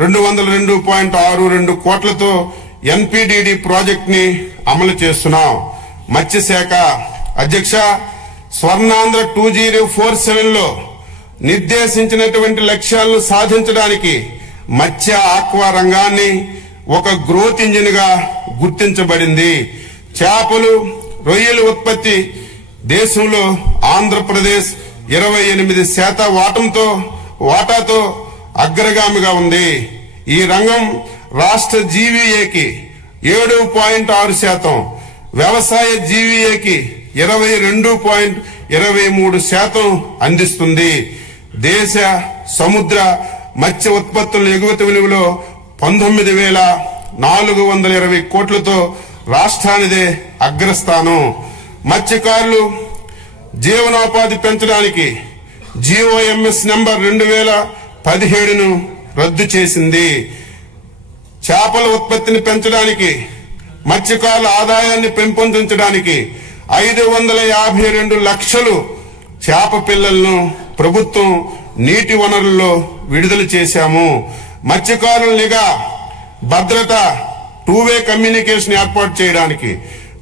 202.62 కోట్లతో NPDD ప్రాజెక్ట్ ని అమలు చేస్తున్నాం. మత్స్యశాఖ అధ్యక్ష, స్వర్ణాంధ్ర 2047లో నిర్దేశించినటువంటి లక్ష్యాలను సాధించడానికి మత్స్య ఆక్వా రంగాన్ని ఒక గ్రోత్ ఇంజిన్ గా గుర్తించబడింది. చేపలు, రొయ్యల ఉత్పత్తి దేశంలో ఆంధ్రప్రదేశ్ 28% వాటాతో అగ్రగామిగా ఉంది. ఈ రంగం రాష్ట్ర జీవీఏకి 7.6%, వ్యవసాయ జీవీఏకి 22.23% అందిస్తుంది. దేశ సముద్ర మత్స్య ఉత్పత్తుల ఎగుమతి విలువలో 19,420 కోట్లతో రాష్ట్రానిదే అగ్రస్థానం. మత్స్యకారులు జీవనోపాధి పెంచడానికి GOMS నంబర్ 2017ను రద్దు చేసింది. చేపల ఉత్పత్తిని పెంచడానికి, మత్స్యకారుల ఆదాయాన్ని పెంపొందించడానికి 552 లక్షలు చేప పిల్లలను ప్రభుత్వం నీటి వనరుల్లో విడుదల చేశాము. మత్స్యకారుల నిఘా, భద్రత, 2-వే కమ్యూనికేషన్ ఏర్పాటు చేయడానికి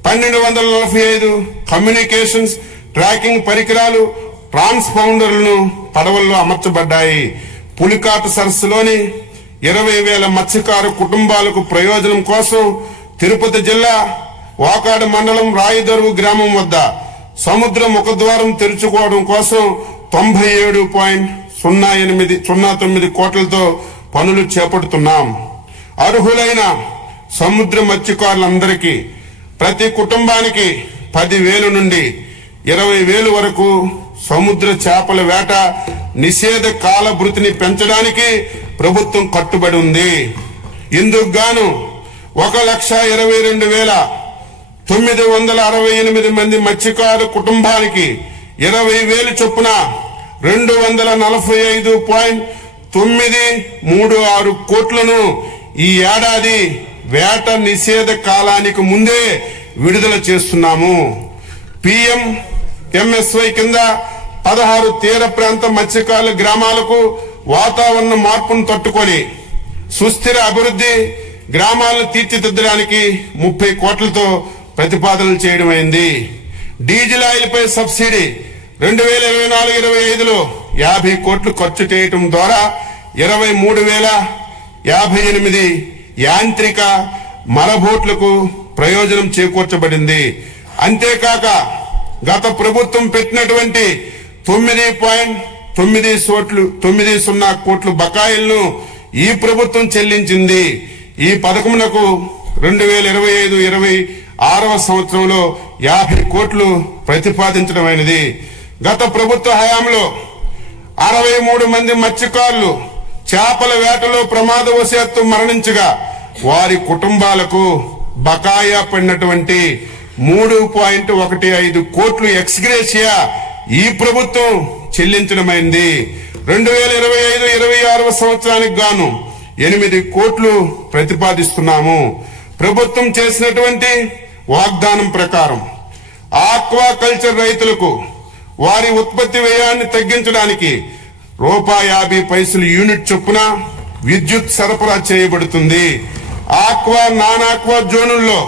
1,245 కమ్యూనికేషన్స్ ట్రాకింగ్ పరికరాలు, ట్రాన్స్పౌండర్లను పడవల్లో అమర్చబడ్డాయి. పులికాట సరస్సులోని 20,000 మత్స్యకారు కుటుంబాలకు ప్రయోజనం కోసం తిరుపతి జిల్లా వాకాడు మండలం రాయిదరువు గ్రామం వద్ద సముద్ర ముఖద్వారం తెరుచుకోవడం కోసం 97.09 కోట్లతో పనులు చేపడుతున్నాం. అర్హులైన సముద్ర మత్స్యకారులందరికీ ప్రతి కుటుంబానికి 10,000 నుండి 20,000 వరకు సముద్ర చేపల వేట నిషేధ కాల భృతిని పెంచడానికి ప్రభుత్వం కట్టుబడి ఉంది. ఇందుకు గాను 1,22,968 మంది మత్స్యకారు కుటుంబానికి 20,000 చొప్పున 245.936 కోట్లను ఈ ఏడాది వేట నిషేధ కాలానికి ముందే విడుదల చేస్తున్నాము. PMMSY కింద 16 తీర ప్రాంత మత్స్యకారుల గ్రామాలకు వాతావరణ మార్పును తట్టుకొని సుస్థిర అభివృద్ధి గ్రామాలను తీర్చిదిద్దడానికి 30 కోట్లతో ప్రతిపాదనలు చేయడమైంది. డీజిల్ ఆయిల్ పై సబ్సిడీ 2024-25లో 50 కోట్లు ఖర్చు చేయటం ద్వారా 23,058 యాంత్రిక మరబోట్లకు ప్రయోజనం చేకూర్చబడింది. అంతేకాక గత ప్రభుత్వం పెట్టినటువంటి 9.90 కోట్ల బకాయిలను ఈ ప్రభుత్వం చెల్లించింది. ఈ పథకమునకు 2025-26వ సంవత్సరంలో 50 కోట్లు ప్రతిపాదించడమైనది. గత ప్రభుత్వ హయాంలో 63 మంది మత్స్యకారులు చేపల వేటలో ప్రమాదవశాత్తు మరణించగా వారి కుటుంబాలకు బకాయా పడినటువంటి 3.15 కోట్లు ఎక్స్గ్రేషియా ఈ ప్రభుత్వం చెల్లించడమైంది. 2025-26వ సంవత్సరానికి గాను 8 కోట్లు ప్రతిపాదిస్తున్నాము. ప్రభుత్వం చేసినటువంటి వాగ్దానం ప్రకారం ఆక్వాకల్చర్ రైతులకు వారి ఉత్పత్తి వ్యయాన్ని తగ్గించడానికి ₹50 యూనిట్ చొప్పున విద్యుత్ సరఫరా చేయబడుతుంది. ఆక్వా నాన్ ఆక్వా జోనుల్లో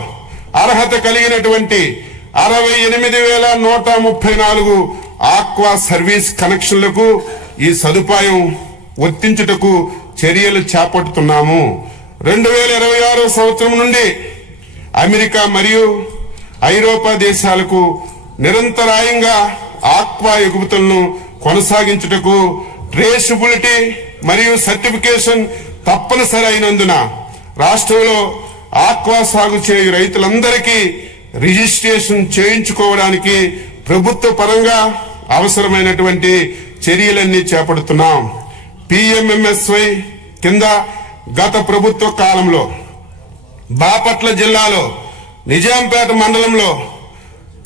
అర్హత కలిగినటువంటి 68,134 ఆక్వా సర్వీస్ కనెక్షన్లకు ఈ సదుపాయం వర్తించుటకు చర్యలు చేపడుతున్నాము. 2026 సంవత్సరం నుండి అమెరికా మరియు ఐరోపా దేశాలకు నిరంతరాయంగా ఆక్వా ఎగుమతులను కొనసాగించుటకు ట్రేసబిలిటీ మరియు సర్టిఫికేషన్ తప్పనిసరి అయినందున రాష్ట్రంలో ఆక్వా సాగు చేయు రైతులందరికీ రిజిస్ట్రేషన్ చేయించుకోవడానికి ప్రభుత్వ పరంగా అవసరమైనటువంటి చర్యలన్నీ చేపడుతున్నాం. PMMSY కింద గత ప్రభుత్వ కాలంలో బాపట్ల జిల్లాలో నిజాంపేట మండలంలో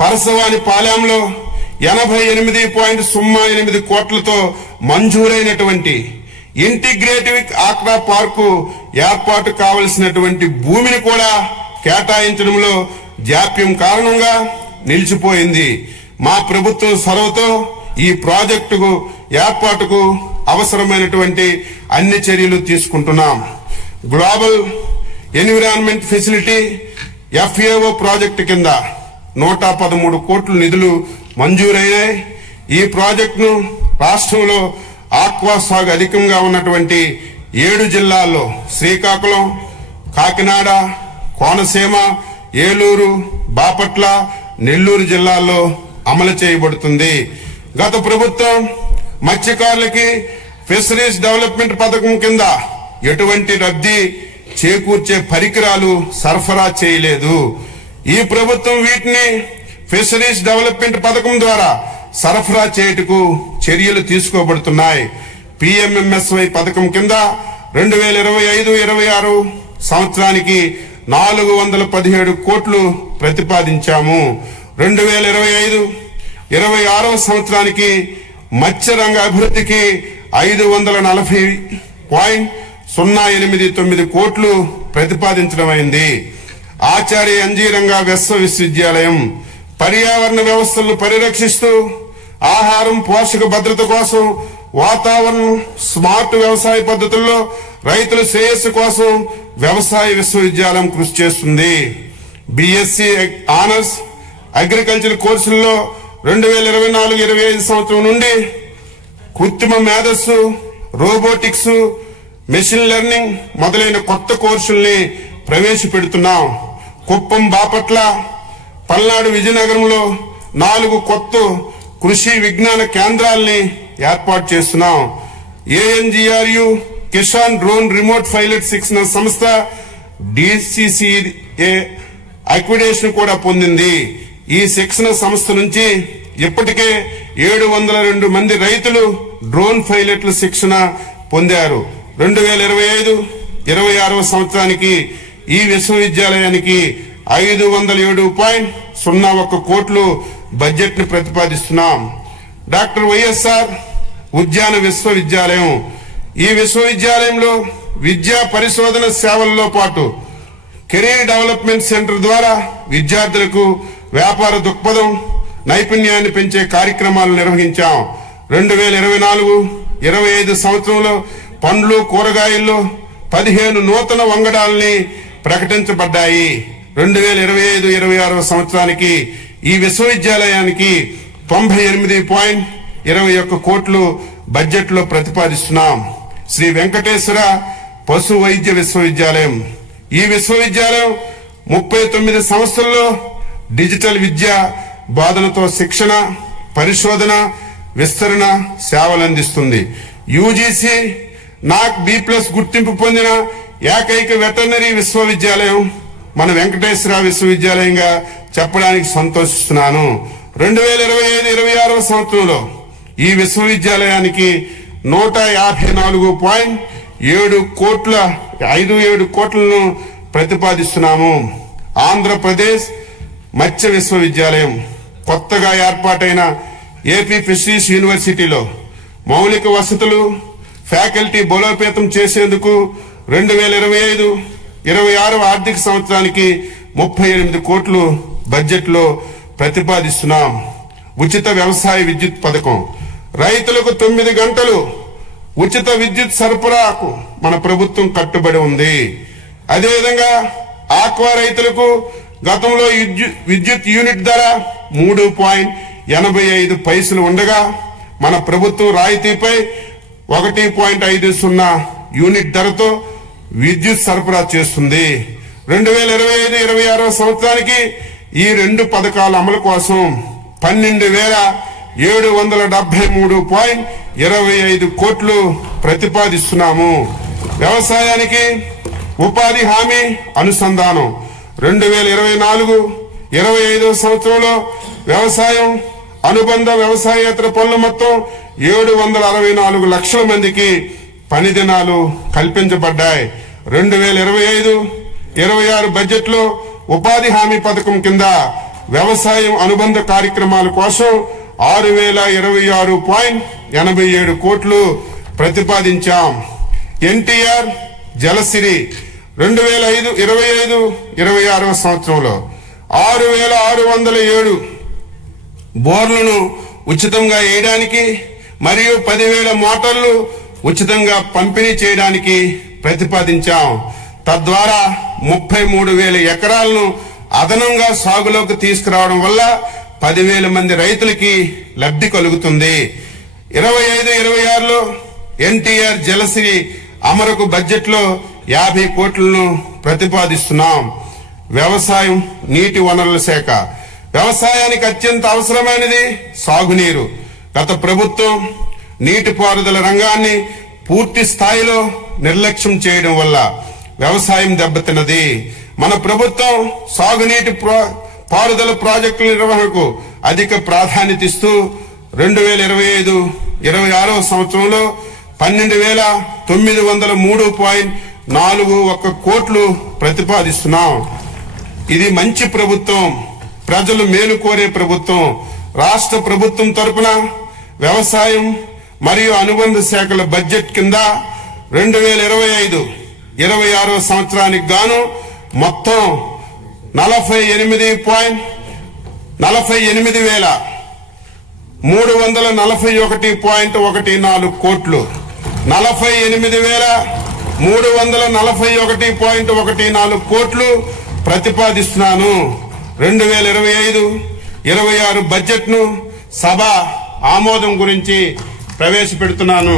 పరసవాని పాలెంలో 88.08 కోట్లతో మంజూరైనటువంటి ఇంటిగ్రేటివ్ ఆక్వా పార్కు ఏర్పాటు కావలసినటువంటి భూమిని కూడా కేటాయించడంలో జాప్యం కారణంగా నిలిచిపోయింది. మా ప్రభుత్వం చొరవతో ఈ ప్రాజెక్టు ఏర్పాటుకు అవసరమైనటువంటి అన్ని చర్యలు తీసుకుంటున్నాం. Global environment facility FAO project కింద 113 కోట్ల నిధులు మంజూరయ్యాయి. ఈ ప్రాజెక్టును రాష్ట్రంలో ఆక్వా సాగు అధికంగా ఉన్నటువంటి 7 జిల్లాల్లో శ్రీకాకుళం, కాకినాడ, కోనసీమ, ఏలూరు, బాపట్ల, నెల్లూరు జిల్లాల్లో అమలు చేయబడుతుంది. గత ప్రభుత్వం మత్స్యకారులకి ఫిషరీస్ డెవలప్మెంట్ పథకం కింద ఎటువంటి లబ్ధి చేకూర్చే పరికరాలు సరఫరా చేయలేదు. ఈ ప్రభుత్వం వీటిని ఫిషరీస్ డెవలప్మెంట్ పథకం ద్వారా సరఫరా చేయుటకు చర్యలు తీసుకోబడుతున్నాయి. PMMSY పథకం కింద 2025-26 సంవత్సరానికి 417 కోట్లు ప్రతిపాదించాము. 2025-26 సంవత్సరానికి మత్స్య రంగ అభివృద్ధికి 540.089 కోట్లు ప్రతిపాదించడమైంది. ఆచార్య ఎన్జీ రంగా విశ్వవిద్యాలయం పర్యావరణ వ్యవస్థలను పరిరక్షిస్తూ ఆహారం పోషక భద్రత కోసం వాతావరణం స్మార్ట్ వ్యవసాయ పద్ధతుల్లో రైతుల శ్రేయస్సు కోసం వ్యవసాయ విశ్వవిద్యాలయం కృషి చేస్తుంది. BSc ఆనర్స్ అగ్రికల్చర్ కోర్సుల్లో 2024-25 సంవత్సరం నుండి కృత్రిమ మేధస్సు, రోబోటిక్స్, మెషిన్ లెర్నింగ్ మొదలైన కొత్త కోర్సుల్ని ప్రవేశపెడుతున్నాం. కుప్పం, బాపట్ల, పల్నాడు, విజయనగరంలో 4 కొత్త కృషి విజ్ఞాన కేంద్రాల్ని ఏర్పాటు చేస్తున్నాం. ANGRU Kisan drone remote pilot శిక్షణ సంస్థ DCCA అక్రిడిటేషన్ కూడా పొందింది. ఈ శిక్షణ సంస్థ నుంచి ఇప్పటికే 702 మంది రైతులు డ్రోన్ పైలట్ల శిక్షణ పొందారు. 2025-26 సంవత్సరానికి ఈ విశ్వవిద్యాలయానికి 507.01 కోట్లు బడ్జెట్ ను ప్రతిపాదిస్తున్నాం. డాక్టర్ వైఎస్ఆర్ ఉద్యాన విశ్వవిద్యాలయం. ఈ విశ్వవిద్యాలయంలో విద్యా పరిశోధన సేవల్లో పాటు కెరీర్ డెవలప్మెంట్ సెంటర్ ద్వారా విద్యార్థులకు వ్యాపార దృక్పథం, నైపుణ్యాన్ని పెంచే కార్యక్రమాలు నిర్వహించాం. 2024-25 సంవత్సరంలో పండ్లు, కూరగాయల్లో 15 నూతన వంగడాల్ని ప్రకటించబడ్డాయి. 2025-26 సంవత్సరానికి ఈ విశ్వవిద్యాలయానికి 98.21 కోట్లు బడ్జెట్ లో ప్రతిపాదిస్తున్నాం. శ్రీ వెంకటేశ్వర పశు వైద్య విశ్వవిద్యాలయం. ఈ విశ్వవిద్యాలయం 39 సంస్థల్లో డిజిటల్ విద్య బోధనతో శిక్షణ, పరిశోధన, విస్తరణ సేవలు అందిస్తుంది. యూజీసీ నాక్ B+ గుర్తింపు పొందిన ఏకైక వెటర్నరీ విశ్వవిద్యాలయం మన వెంకటేశ్వర విశ్వవిద్యాలయంగా చెప్పడానికి సంతోషిస్తున్నాను. 2025-26 సంవత్సరంలో ఈ విశ్వవిద్యాలయానికి 154.57 కోట్లను ప్రతిపాదిస్తున్నాము. ఆంధ్రప్రదేశ్ మత్స్య విశ్వవిద్యాలయం. కొత్తగా ఏర్పాటైన ఏపీ ఫిషరీస్ యూనివర్సిటీలో మౌలిక వసతులు, ఫ్యాకల్టీ బలోపేతం చేసేందుకు 2025-26 ఆర్థిక సంవత్సరానికి 38 కోట్లు బడ్జెట్ లో ప్రతిపాదిస్తున్నాం. ఉచిత వ్యవసాయ విద్యుత్ పథకం. రైతులకు 9 గంటలు ఉచిత విద్యుత్ సరఫరాకు మన ప్రభుత్వం కట్టుబడి ఉంది. అదేవిధంగా ఆక్వా రైతులకు గతంలో విద్యుత్ యూనిట్ ధర 3.85 పైసలు ఉండగా మన ప్రభుత్వం రాయితీపై 1.50 యూనిట్ ధరతో విద్యుత్ సరఫరా చేస్తుంది. 2025-26 సంవత్సరానికి ఈ 2 పథకాల అమలు కోసం 12,773.25 కోట్లు ప్రతిపాదిస్తున్నాము. వ్యవసాయానికి ఉపాధి హామీ అనుసంధానం. 2024-25 సంవత్సరంలో వ్యవసాయం, అనుబంధ వ్యవసాయేతర పనులు మొత్తం 764 లక్షల మందికి పని దినాలు కల్పించబడ్డాయి. 2025-26 బడ్జెట్ లో ఉపాధి హామీ పథకం కింద వ్యవసాయం అనుబంధ కార్యక్రమాల కోసం 6,026.87 కోట్లు ప్రతిపాదించాం. ఎన్టీఆర్ జలసిరి 2025-26 సంవత్సరంలో 6,607 బోర్లను ఉచితంగా వేయడానికి మరియు 10,000 మోటార్లు ఉచితంగా పంపిణీ చేయడానికి ప్రతిపాదించాం. తద్వారా 33,000 ఎకరాలను అదనంగా సాగులోకి తీసుకురావడం వల్ల 10,000 మంది రైతులకి లబ్ధి కలుగుతుంది. 25-26లో ఎన్టీఆర్ జలసిరి అమరుకు బడ్జెట్ లో 50 కోట్లను ప్రతిపాదిస్తున్నాం. వ్యవసాయం, నీటి వనరుల శాఖ. వ్యవసాయానికి అత్యంత అవసరమైనది సాగునీరు. గత ప్రభుత్వం నీటిపారుదల రంగాన్ని పూర్తి స్థాయిలో నిర్లక్ష్యం చేయడం వల్ల వ్యవసాయం దెబ్బతిన్నది. మన ప్రభుత్వం సాగునీటి పారుదల ప్రాజెక్టుల నిర్వహణకు అధిక ప్రాధాన్యత ఇస్తూ 2025-26 సంవత్సరంలో 12,903.41 కోట్లు ప్రతిపాదిస్తున్నాం. ఇది మంచి ప్రభుత్వం, ప్రజలు మేలు కోరే ప్రభుత్వం. రాష్ట్ర ప్రభుత్వం తరపున వ్యవసాయం మరియు అనుబంధ శాఖల బడ్జెట్ కింద 2025-26 సంవత్సరానికి గాను మొత్తం 48,341.14 కోట్లు 48,341.14 కోట్లు ప్రతిపాదిస్తున్నాను. 2025-26 బడ్జెట్ ను సభ ఆమోదం గురించి ప్రవేశపెడుతున్నాను.